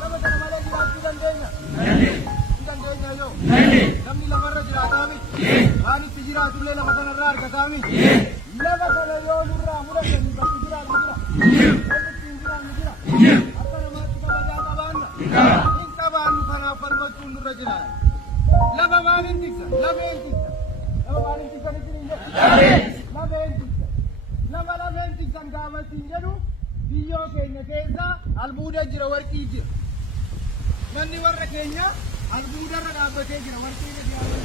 Nama kana malee jiraachuu dandeenya? Hin dandeenya yoo. Namni lafarra jiraataa miti. Waan itti jiraatullee lafa kanarraa argataa miti. Lafa kana yoo nurraa mudatan bakki jiraatu jira. Bakki ittiin jiraannu jira. Akka namaatti kabajaa qabaanna. Hin qabaannu kanaaf falmachuun nurra jiraata. Lafa maaliin tiksa? Lafeen tiksa. Lafa maaliin tiksan ittiin hin jedhu? Lafeen tiksa. Lafeen tiksan gaafa ittiin jedhu biyyoo keenya keessa albuuda jira, warqii jira. Manni warra keenya albuudarra dhaabbatee jira, warqii dhaabbatee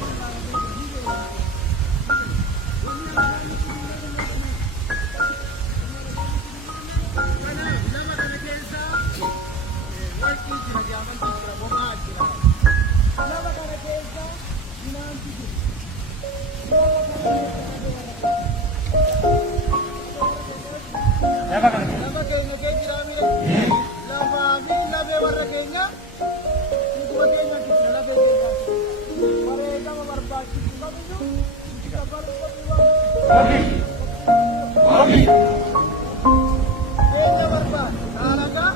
jira. Nama kana keessa warqii jira, jaalalli jira, boqaa jira. Nama kana keessa finaansi jira. Nama keenya keessa jira mire. Lafaa fi lafee warra keenya dhuguma keenya keessa lafee keenya wareegama barbaachisu kamiyyuu isa keenya barbaada. Saalagaa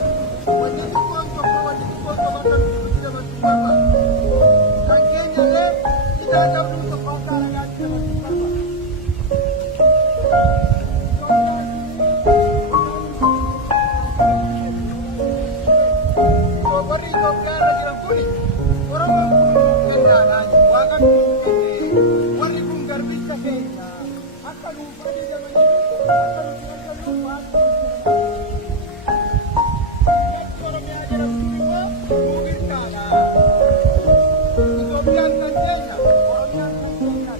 wanti xiqqoon tokko kan nuti dabaltuu barbaada. Kan keenya illee hidhaa qabduu tokko akka alagaatti dabaltuu barbaada. Warri Itoophiyaa irra jiran kuni Oromoon kun danda'anaa jiru. Waaqan kun kennee warri kun garbicha keenya akka dhuunfaa jedhamanii akka nuti argamu waan Oromiyaa jedhamtu immoo nuu birtaadha. Itoophiyaan kan keenya, Oromiyaan kan keenyaan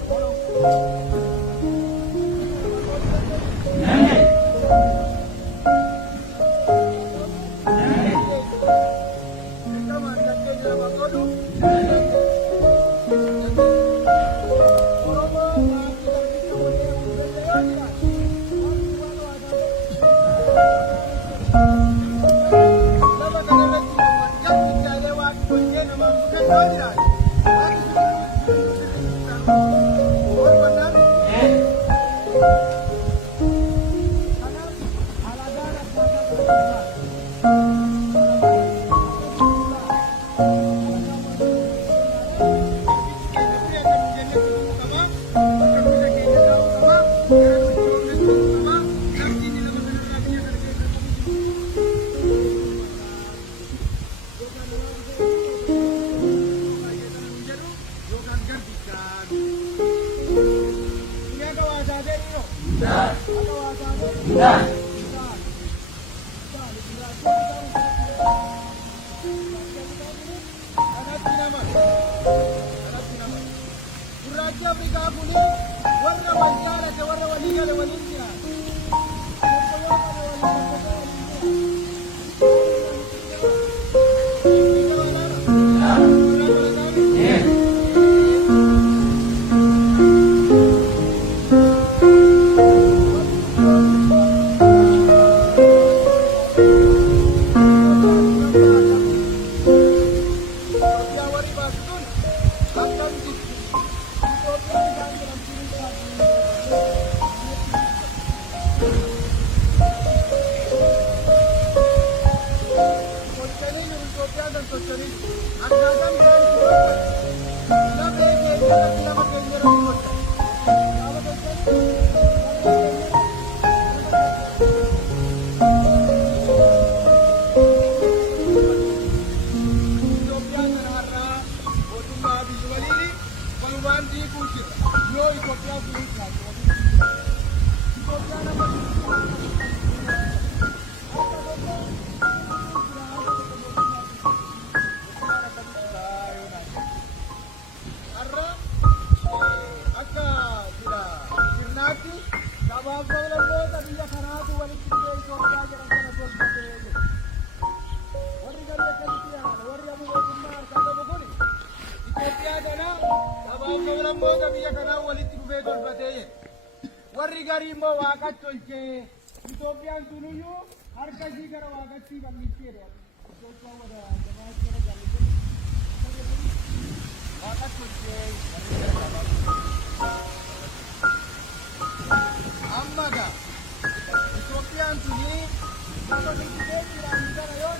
gurraachi Afrikaa kuni warra wal jaalate warra walii gale waliin jira. warri garii immoo waaqatti tolchee Itoophiyaan tunuyyuu harka ishii gara waaqatti bal'isseedha. Itoophiyaan wada jamaatti gara jaallatanii waaqatti tolchee amma gaa Itoophiyaan tuni lafa biqiltuu jiraannu kana yoo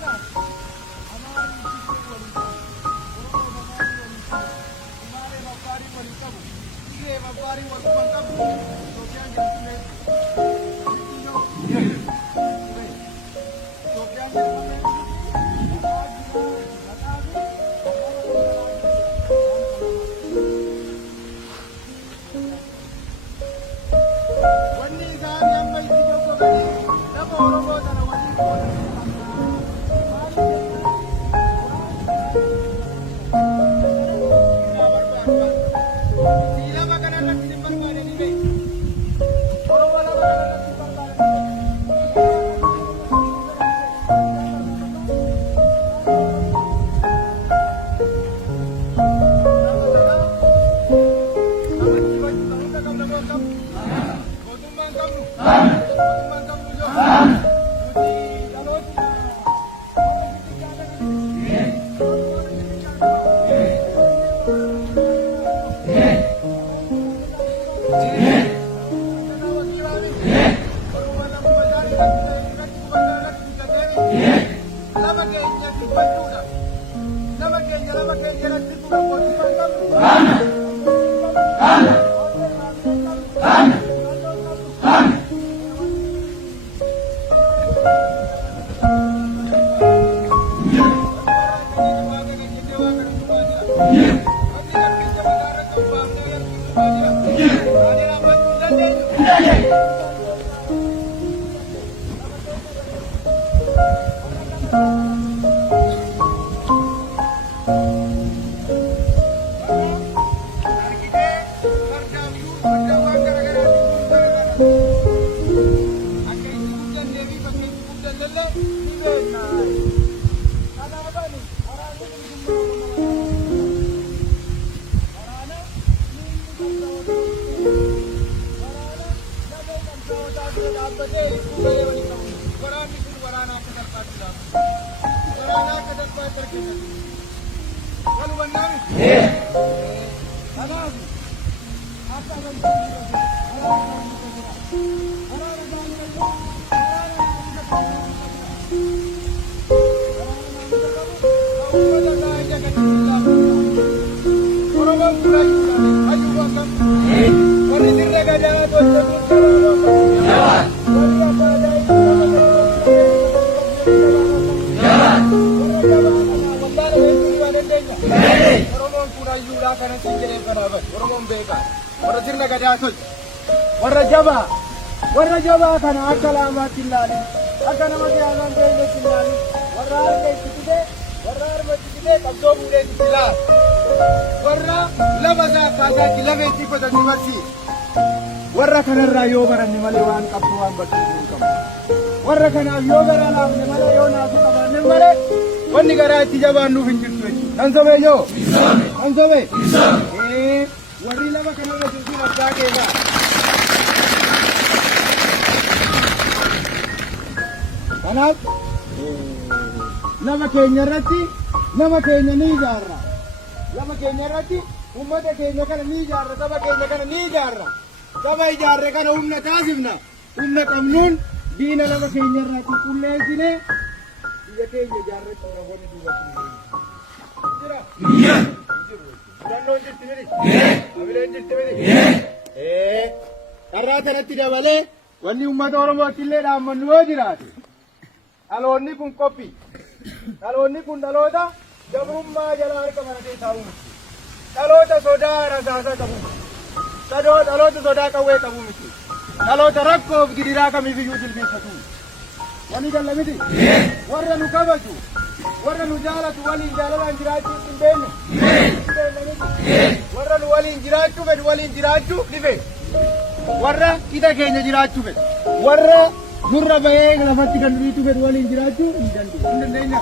warra jabaa kana akka laamaatti ilaali akka nama jaalan beeyletti ilaali warra harka itti fide warra harma itti fide qabdoo fuudhee itti ilaali warra lama isaa kaasaatti lama itti qotatti barsiisa warra kanarraa yoo baranne malee waan qabdu waan barsiisuu hin qabu warra kanaaf yoo garaa laafne malee yoo naafu qabaanne malee wanni garaa itti jabaannuuf hin jirtu jechuudha kan sobee yoo kan sobee warri lama kanarra jirtu addaa keessaa kanaaf nama keenya irratti nama keenya ni ijaarra nama keenya irratti ummata keenya kana ni ijaarra saba keenya kana ni ijaarra saba ijaarre kana humna taasifna humna qabnuun diina nama keenya irraa qulqulleessine biyya keenya ijaarrachuu namoonni duubatti jira filannoon jirti miti abileen jirti miti karraa kanatti dabalee wanni ummata oromootti illee dhaammannu yoo jiraate dhaloonni kun qophii dhaloonni kun dhaloota gabrummaa jalaa harka maratee taa'u miti dhaloota sodaa rasaasaa qabu miti dhaloota sodaa qawwee qabu miti dhaloota rakkoof gidiraa kamiifiyyuu jilbeeffatu wani galla miti warra nu kabaju warra nu jaalatu waliin jaalalaan jiraachuu hin beekne warra nu waliin jiraachuu fedhu waliin jiraachuu dhibe warra qixa keenya jiraachuu fedhu warra nurra bahee lafatti kan nuyitu fedhu waliin jiraachuu hin dandeenya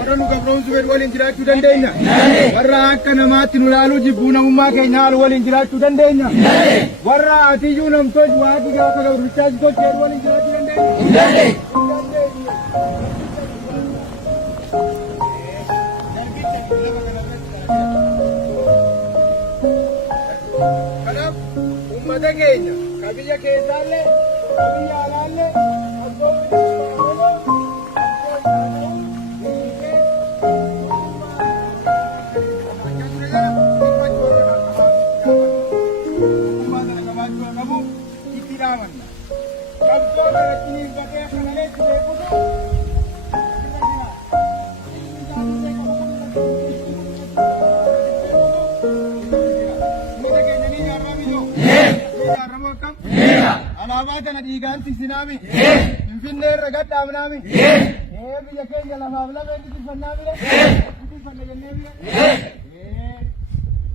warra nu gabroomsu fedhu waliin jiraachuu dandeenya warra akka namaatti nu laaluu jibbuu namummaa keenya haalu waliin jiraachuu dandeenya warra atiyyuu namtolchu waaqi gaafa gabrichaa si tolchu fedhu waliin jiraachuu dandeenya kanaaf ummata keenya ka biyya keessaallee ka biyya alaallee maqaatana dhiigaan tiksinami finfinnee irra gadhaabnami biyya keenya lamaaf lama inni tikfanna jennee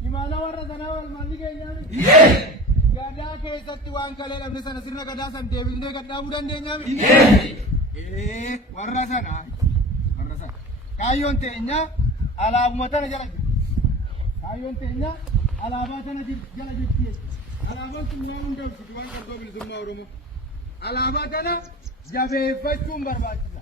imaana warra sanaa wal manni keenyaami gadaa keessatti waan kalee dhabne sana sirna gadaa san deebifnee gadhaabuu dandeenyaami warra sana kaayyoon teenya alaabuma tana jala jirti kaayyoon teenya alaabaa tana jala jirti alaabaan sun waan hundaaf waan qabdoo bilisummaa Oromoo alaabaa tana jabeeffachuun barbaachisa.